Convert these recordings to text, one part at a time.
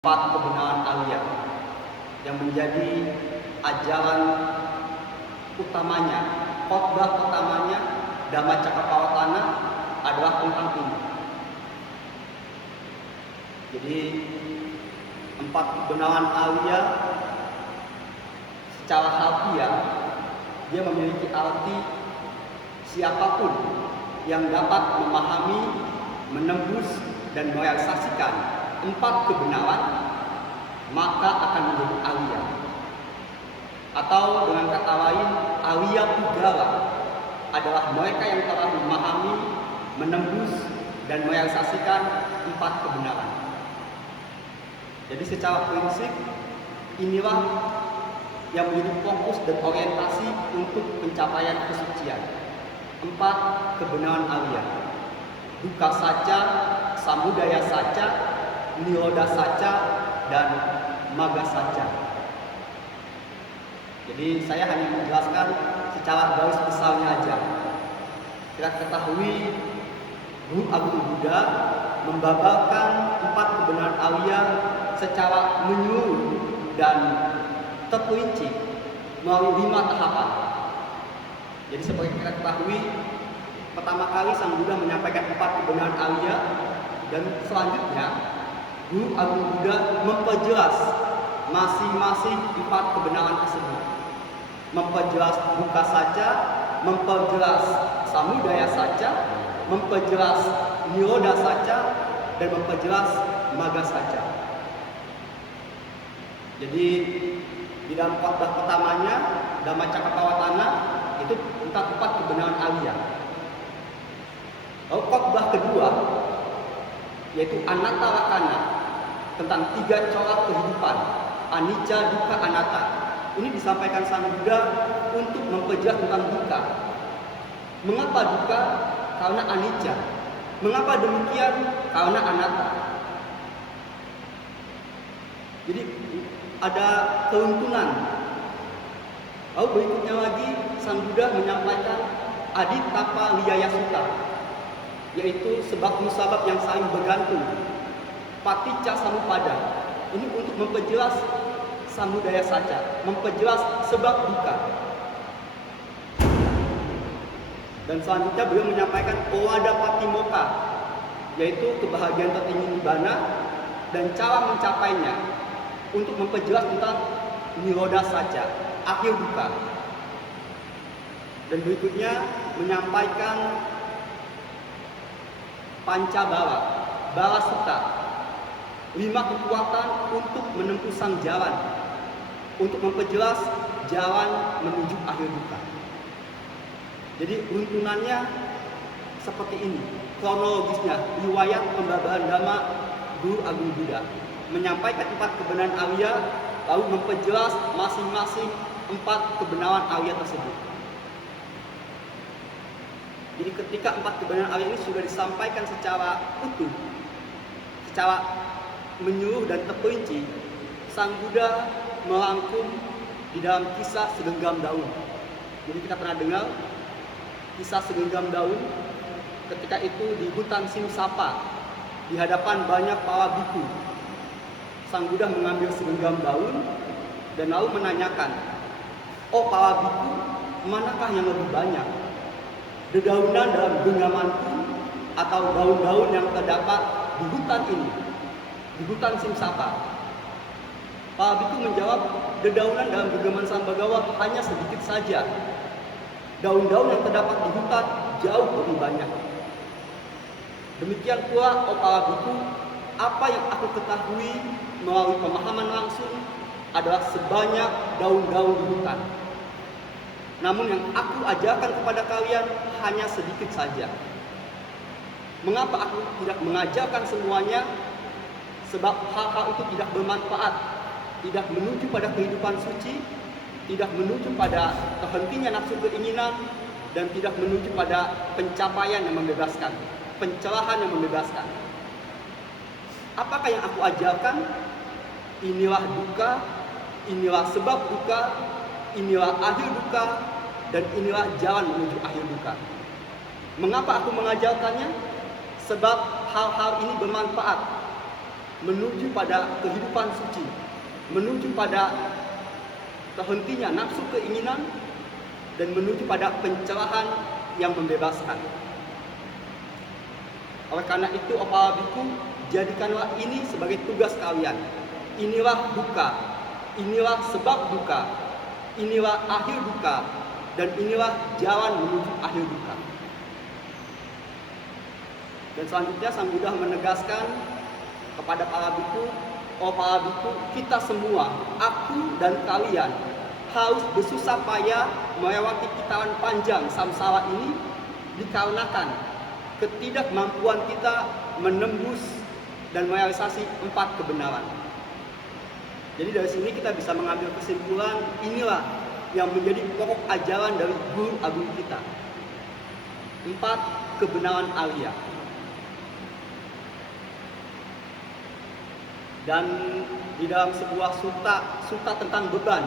Empat kebenaran Aliyah yang menjadi ajaran utamanya, khotbah utamanya Dhamma Cakkappavattana adalah tentang ini. Jadi empat kebenaran Aliyah secara harfiah dia memiliki arti siapapun yang dapat memahami, menembus dan merealisasikan empat kebenaran, maka akan menjadi Aliyah. Atau dengan kata lain, Aliyah Pugala adalah mereka yang telah memahami, menembus dan merealisasikan empat kebenaran. Jadi secara prinsip inilah yang menjadi fokus dan orientasi untuk pencapaian kesucian. Empat kebenaran Aliyah: dukkha saca, samudaya saca, nirodha saca, dan magga saca. Jadi saya hanya menjelaskan secara garis besarnya aja. Kita ketahui Guru Agung Buddha membabarkan empat kebenaran Aliyah secara menyeluruh dan terperinci melalui 5 tahapan. Jadi seperti kita ketahui, pertama kali Sang Buddha menyampaikan empat kebenaran Aliyah, dan selanjutnya Guru Agung Buddha memperjelas masing-masing empat kebenaran tersebut. Memperjelas dukkha saca, memperjelas samudaya saca, memperjelas nirodha saca, dan memperjelas magga saca. Jadi di dalam khotbah pertamanya Dhamma Cakkappavattana itu tentang empat kebenaran Aliyah. Lalu khotbah kedua yaitu Anatta Lakkhana, tentang 3 corak kehidupan, anicca, dukkha, anatta. Ini disampaikan Sang Buddha untuk memperjelas tentang dukkha. Mengapa dukkha? Karena anicca. Mengapa demikian? Karena anatta. Jadi ada keruntuhan. Lalu berikutnya lagi Sang Buddha menyampaikan Adittappa Liyaya Sutta, yaitu sebab musabab yang saling bergantung, paticca samuppada. Ini untuk memperjelas samudaya saca, memperjelas sebab dukkha. Dan selanjutnya beliau menyampaikan Owada Patimokkha, yaitu kebahagiaan tertinggi nibbana dan cara mencapainya, untuk memperjelas tentang nirodha saca, akhir dukkha. Dan berikutnya menyampaikan Pancabala, Bala Sutta, 5 kekuatan untuk menempuh sang jalan, untuk memperjelas jalan menuju akhir dukkha. Jadi runtunannya seperti ini, kronologisnya, riwayat pembabaran Dhamma Guru Agung Buddha menyampaikan 4 kebenaran Aliyah, lalu memperjelas masing-masing 4 kebenaran Aliyah tersebut. Jadi ketika 4 kebenaran Aliyah ini sudah disampaikan secara utuh, secara menyeluruh dan terperinci, Sang Buddha merangkum di dalam kisah segenggam daun. Jadi kita pernah dengar kisah segenggam daun ketika itu di hutan Simsapa, di hadapan banyak para biku. Sang Buddha mengambil segenggam daun dan lalu menanyakan, "Oh para biku, manakah yang lebih banyak? Dedaunan dalam genggamanku atau daun-daun yang terdapat di hutan ini, di hutan Simsapa?" Para biku menjawab, "Dedaunan dalam genggaman Sambagawa hanya sedikit saja. Daun-daun yang terdapat di hutan jauh lebih banyak." Demikian pula, oh para biku, apa yang aku ketahui melalui pemahaman langsung adalah sebanyak daun-daun di hutan. Namun yang aku ajarkan kepada kalian hanya sedikit saja. Mengapa aku tidak mengajarkan semuanya? Sebab hal-hal itu tidak bermanfaat, tidak menuju pada kehidupan suci, tidak menuju pada terhentinya nafsu keinginan, dan tidak menuju pada pencapaian yang membebaskan, pencerahan yang membebaskan. Apakah yang aku ajarkan? Inilah dukkha, inilah sebab dukkha, inilah akhir dukkha, dan inilah jalan menuju akhir dukkha. Mengapa aku mengajarkannya? Sebab hal-hal ini bermanfaat. menuju pada kehidupan suci, menuju pada terhentinya nafsu keinginan, dan menuju pada pencerahan yang membebaskan. Oleh karena itu, Opala Biku, jadikanlah ini sebagai tugas kalian. Inilah duka, inilah sebab duka, inilah akhir duka, dan inilah jalan menuju akhir duka. Dan selanjutnya Sang Buddha menegaskan kepada para biku, oh para biku, kita semua, aku dan kalian, harus bersusah payah melewati kitaran panjang samsara ini dikarenakan ketidakmampuan kita menembus dan merealisasi 4 kebenaran. Jadi dari sini kita bisa mengambil kesimpulan, inilah yang menjadi pokok ajaran dari Guru Agung kita. 4 kebenaran Arya. Dan di dalam sebuah suta tentang beban,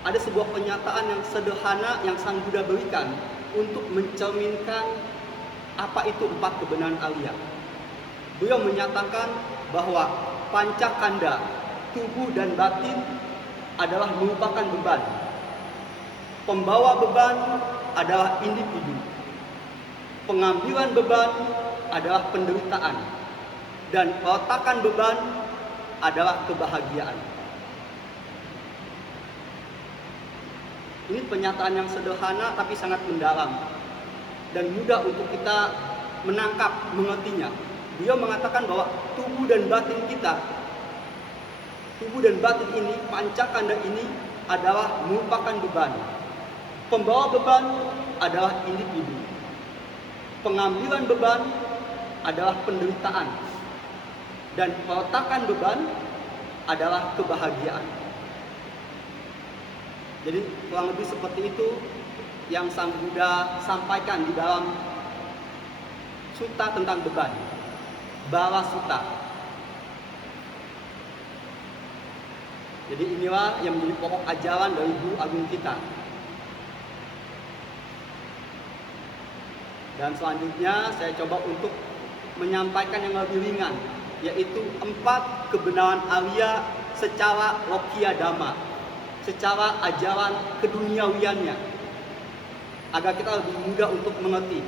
ada sebuah pernyataan yang sederhana yang Sang Buddha berikan untuk mencerminkan apa itu 4 kebenaran Arya. Beliau menyatakan bahwa pancakanda, tubuh dan batin adalah merupakan beban. Pembawa beban adalah individu. Pengambilan beban adalah penderitaan. Dan peletakan beban adalah kebahagiaan. Ini pernyataan yang sederhana tapi sangat mendalam dan mudah untuk kita menangkap, mengertinya. Beliau mengatakan bahwa tubuh dan batin kita, tubuh dan batin ini, pancakanda ini adalah merupakan beban. Pembawa beban adalah individu. Pengambilan beban adalah penderitaan. Dan peletakan beban adalah kebahagiaan. Jadi kurang lebih seperti itu yang Sang Buddha sampaikan di dalam sutta tentang beban, Bala Sutta. Jadi inilah yang menjadi pokok ajaran dari Guru Agung kita. Dan selanjutnya saya coba untuk menyampaikan yang lebih ringan, yaitu 4 kebenaran Arya secara Lokiya Dhamma, secara ajaran keduniawiannya, agar kita lebih mudah untuk mengerti.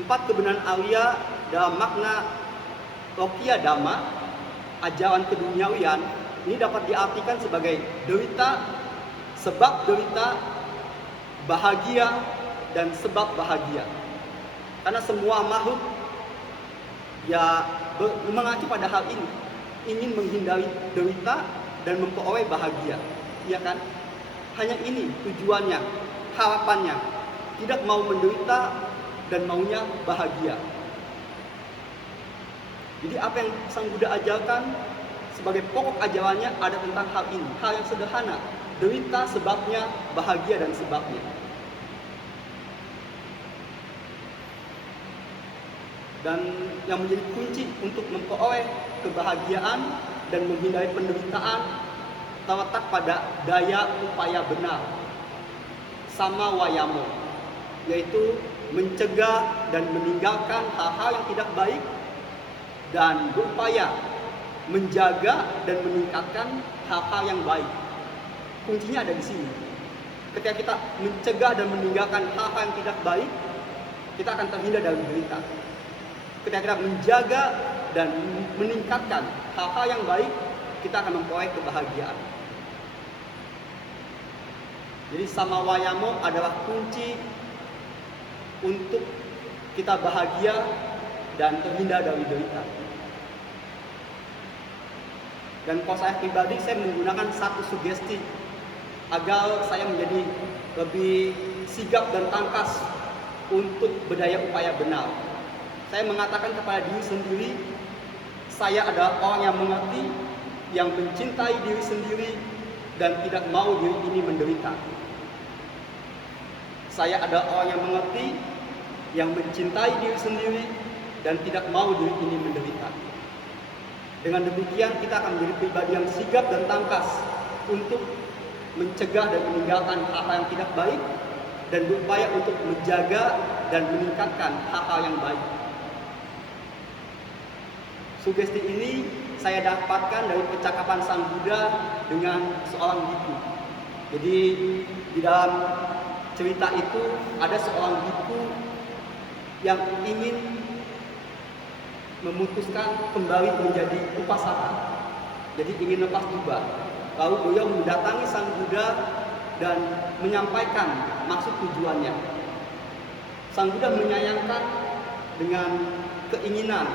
4 kebenaran Arya dalam makna Lokiya Dhamma, ajaran keduniawian, ini dapat diartikan sebagai derita, sebab derita, bahagia, dan sebab bahagia. Karena semua makhluk ya mengacu pada hal ini, ingin menghindari derita dan memperoleh bahagia, ya kan? Hanya ini tujuannya, harapannya, tidak mau menderita dan maunya bahagia. Jadi apa yang Sang Buddha ajarkan sebagai pokok ajarannya ada tentang hal ini, hal yang sederhana, derita sebabnya, bahagia dan sebabnya. Dan yang menjadi kunci untuk memperoleh kebahagiaan dan menghindari penderitaan terletak pada daya upaya benar, sama wayamo, yaitu mencegah dan meninggalkan hal-hal yang tidak baik dan berupaya menjaga dan meningkatkan hal-hal yang baik. Kuncinya ada di sini. Ketika kita mencegah dan meninggalkan hal-hal yang tidak baik, kita akan terhindar dari derita. Ketika kita menjaga dan meningkatkan hal-hal yang baik, kita akan memperoleh kebahagiaan. Jadi sama wayamo adalah kunci untuk kita bahagia dan terhindar dari derita. Dan kalau saya pribadi, saya menggunakan satu sugesti agar saya menjadi lebih sigap dan tangkas untuk berdaya upaya benar. Saya mengatakan kepada diri sendiri, saya adalah orang yang mengerti, yang mencintai diri sendiri, dan tidak mau diri ini menderita. Saya adalah orang yang mengerti, yang mencintai diri sendiri, dan tidak mau diri ini menderita. Dengan demikian kita akan menjadi pribadi yang sigap dan tangkas untuk mencegah dan meninggalkan hal-hal yang tidak baik, dan berupaya untuk menjaga dan meningkatkan hal-hal yang baik. Sugesti ini saya dapatkan dari percakapan Sang Buddha dengan seorang biku. Jadi di dalam cerita itu ada seorang biku yang ingin memutuskan kembali menjadi upasaka. Jadi ingin lepas jubah. Lalu beliau mendatangi Sang Buddha dan menyampaikan maksud tujuannya. Sang Buddha menyayangkan dengan keinginan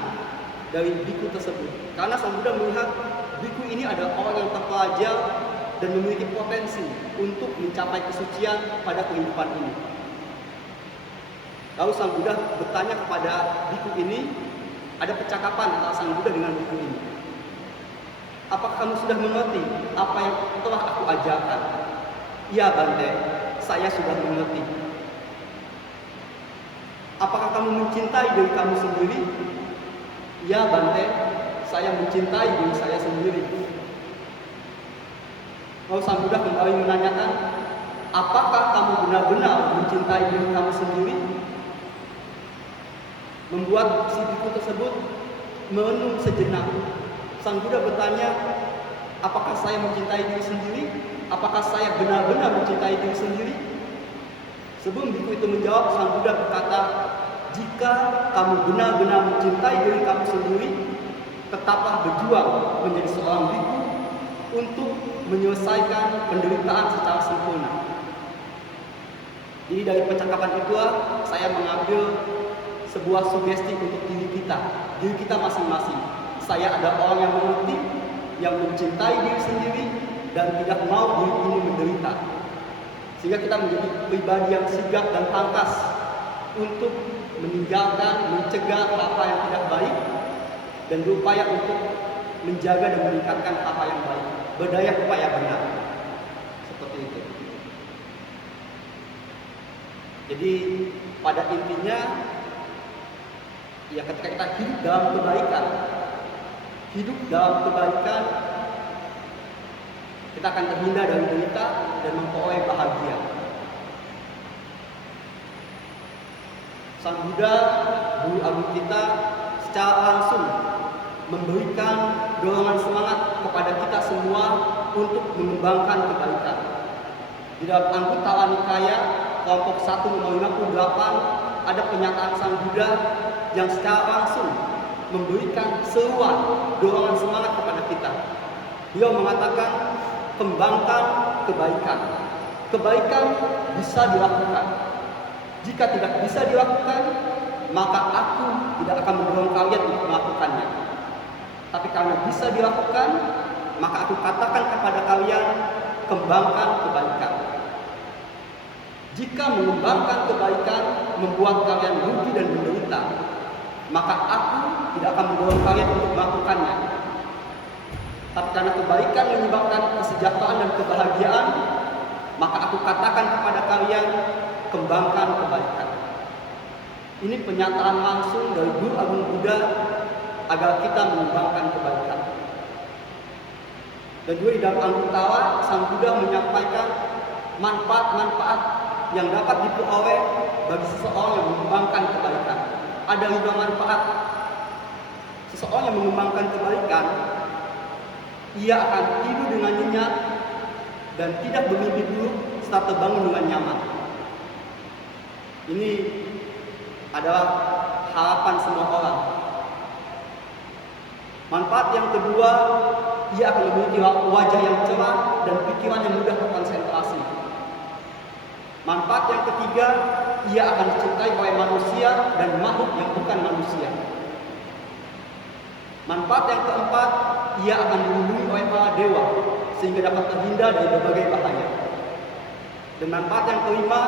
dari biku tersebut. Karena Sang Buddha melihat biku ini adalah orang yang terpelajar dan memiliki potensi untuk mencapai kesucian pada kehidupan ini. Lalu Sang Buddha bertanya kepada biku ini, ada percakapan antara Sang Buddha dengan biku ini. Apakah kamu sudah mengerti apa yang telah aku ajarkan? Iya Bante, saya sudah mengerti. Apakah kamu mencintai diri kamu sendiri? Ya Bante, saya mencintai diri saya sendiri. Lalu Sang Buddha kembali menanyakan, apakah kamu benar-benar mencintai diri kamu sendiri? Membuat si biku tersebut merenung sejenak. Sang Buddha bertanya, apakah saya mencintai diri sendiri? Apakah saya benar-benar mencintai diri sendiri? Sebelum biku itu menjawab, Sang Buddha berkata, jika kamu benar-benar mencintai diri kamu sendiri, tetaplah berjuang menjadi seorang biku untuk menyelesaikan penderitaan secara sempurna. Jadi dari percakapan itulah saya mengambil sebuah sugesti untuk diri kita masing-masing. Saya adalah orang yang mengerti, yang mencintai diri sendiri, dan tidak mau diri ini menderita. Sehingga kita menjadi pribadi yang sigap dan tangkas untuk meninggalkan, mencegah apa yang tidak baik, dan berupaya untuk menjaga dan meningkatkan apa yang baik. Berdaya upaya benar. Seperti itu. Jadi pada intinya, ya ketika kita hidup dalam kebaikan, kita akan terhindar dari derita dan memperoleh bahagia. Sang Buddha, guru agung kita, secara langsung memberikan dorongan semangat kepada kita semua untuk mengembangkan kebaikan. Di dalam Anguttara Nikaya kelompok 1 nomor 58 ada pernyataan Sang Buddha yang secara langsung memberikan seruan dorongan semangat kepada kita. Beliau mengatakan, kembangkan kebaikan. Kebaikan bisa dilakukan. Jika tidak bisa dilakukan, maka aku tidak akan mendorong kalian untuk melakukannya. Tapi karena bisa dilakukan, maka aku katakan kepada kalian, kembangkan kebaikan. Jika mengembangkan kebaikan membuat kalian rugi dan menderita, maka aku tidak akan mendorong kalian untuk melakukannya. Tapi karena kebaikan menyebabkan kesejahteraan dan kebahagiaan, maka aku katakan kepada kalian, kembangkan kebaikan. Ini pernyataan langsung dari Guru Agung Buddha agar kita mengembangkan kebaikan. Dan juga di dalam Anguttara, Sang Buddha menyampaikan manfaat-manfaat yang dapat diperoleh bagi seseorang yang mengembangkan kebaikan. Ada 5 manfaat. Seseorang yang mengembangkan kebaikan, ia akan tidur dengan nyenyak dan tidak bermimpi buruk serta terbangun dengan nyaman. Ini adalah harapan semua orang. Manfaat yang kedua, ia akan memiliki wajah yang cerah dan pikiran yang mudah terkonsentrasi. Manfaat yang ketiga, ia akan dicintai oleh manusia dan makhluk yang bukan manusia. Manfaat yang keempat, ia akan dilindungi oleh para dewa sehingga dapat terhindar dari berbagai bahaya. Dan manfaat yang kelima,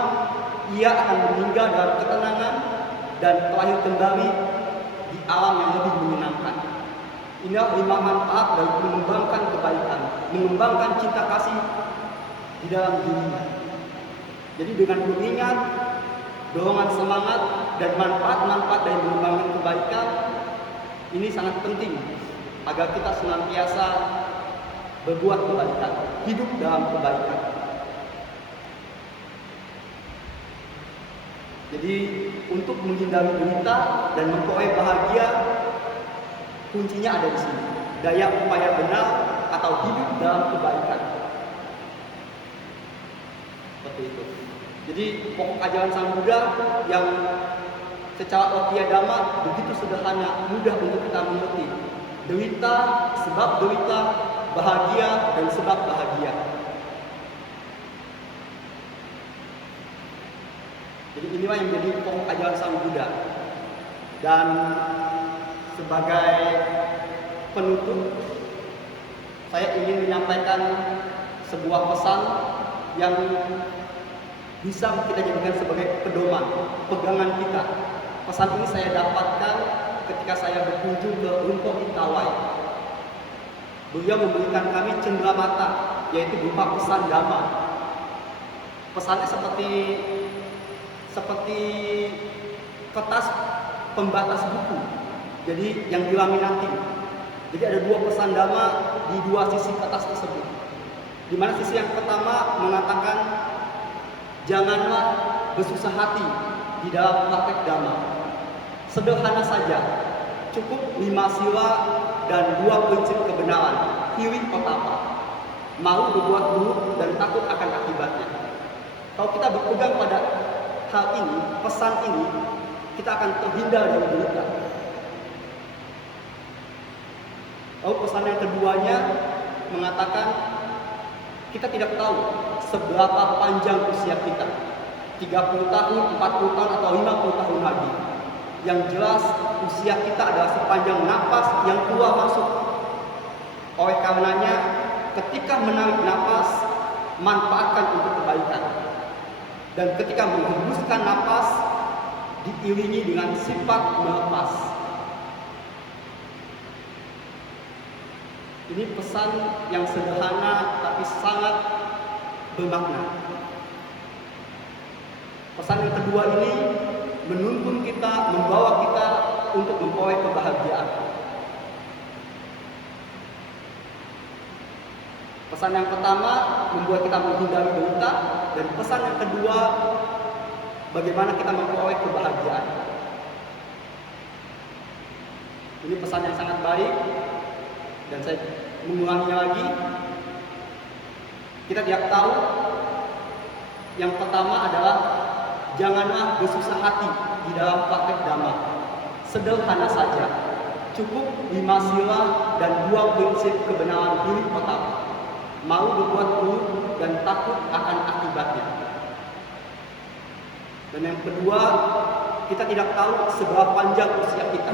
ia akan meninggal dalam ketenangan dan terlahir kembali di alam yang lebih menyenangkan. Inilah 5 manfaat dari mengembangkan kebaikan, mengembangkan cinta kasih di dalam dirinya. Jadi dengan mengingat dorongan semangat dan manfaat-manfaat dari mengembangkan kebaikan, ini sangat penting agar kita senantiasa berbuat kebaikan, hidup dalam kebaikan. Jadi untuk menghindari derita dan memperoleh bahagia, Kuncinya ada di sini. Daya upaya benar atau hidup dalam kebaikan. Seperti itu. Jadi pokok ajaran Sang Buddha yang secara Okiya Dhamma begitu sederhana, mudah untuk kita mengerti. Derita, sebab derita, bahagia, dan sebab bahagia. Jadi inilah yang menjadi pokok ajaran Sang Buddha. Dan sebagai penutup, saya ingin menyampaikan sebuah pesan yang bisa kita jadikan sebagai pedoman, pegangan kita. Pesan ini saya dapatkan ketika saya berkunjung ke Rumpo Itawai. Beliau memberikan kami cenderamata, yaitu berupa pesan Dhamma. Pesannya seperti kertas pembatas buku, jadi yang dilaminating. Jadi ada dua pesan Dhamma di dua sisi kertas tersebut. Di mana sisi yang pertama mengatakan janganlah bersusah hati di dalam praktek Dhamma. Sederhana saja, cukup 5 sila dan 2 prinsip kebenaran, hiwi otapa. Mau berbuat buruk dan takut akan akibatnya. Kalau kita berpegang pada hal ini, pesan ini, kita akan terhindar dari derita. Lalu pesan yang keduanya mengatakan kita tidak tahu seberapa panjang usia kita, 30 tahun, 40 tahun, atau 50 tahun lagi. Yang jelas usia kita adalah sepanjang napas yang keluar masuk. Oleh karenanya, ketika menarik napas, manfaatkan untuk kebaikan. Dan ketika menghembuskan napas, diiringi dengan sifat melepas. Ini pesan yang sederhana tapi sangat bermakna. Pesan yang kedua ini menuntun kita, membawa kita untuk memperoleh kebahagiaan. Pesan yang pertama membuat kita menghindari derita, dan pesan yang kedua bagaimana kita memperoleh kebahagiaan. Ini pesan yang sangat baik, dan saya mengulanginya lagi. Kita tidak tahu. Yang pertama adalah janganlah bersusah hati di dalam praktek Dhamma. Sederhana saja, cukup 5 sila dan 2 prinsip kebenaran hiwi otapa. Mau berbuat buruk dan takut akan akibatnya. Dan yang kedua, kita tidak tahu seberapa panjang usia kita,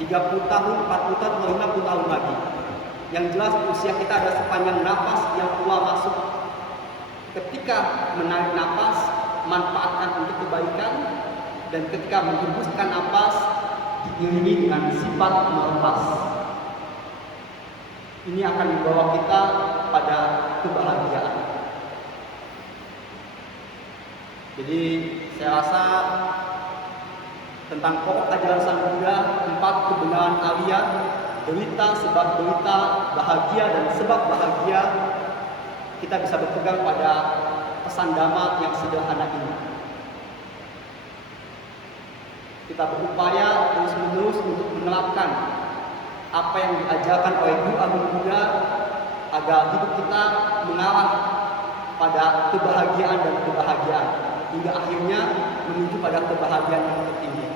30 tahun, 40 tahun, atau 50 tahun lagi. Yang jelas usia kita ada sepanjang napas yang keluar masuk. Ketika menarik napas, manfaatkan untuk kebaikan, dan ketika menghembuskan napas, diiringi dengan sifat melepas. Ini akan membawa kita pada kebahagiaan. Jadi saya rasa tentang pokok ajaran Sang Buddha, 4 kebenaran Arya, derita, sebab derita, bahagia, dan sebab bahagia, kita bisa berpegang pada pesan Dhamma yang sederhana ini. Kita berupaya terus-menerus untuk menerapkan apa yang diajarkan oleh Guru Agung Buddha agar hidup kita mengarah pada kebahagiaan dan kebahagiaan hingga akhirnya menuju pada kebahagiaan yang tertinggi.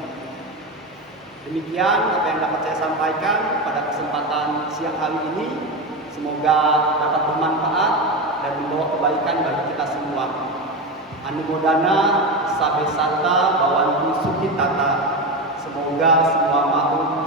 Demikian apa yang dapat saya sampaikan pada kesempatan siang hari ini. Semoga dapat bermanfaat dan membawa kebaikan bagi kita semua. Anumodana sabe sata bawantu sukitata. Semoga semua makhluk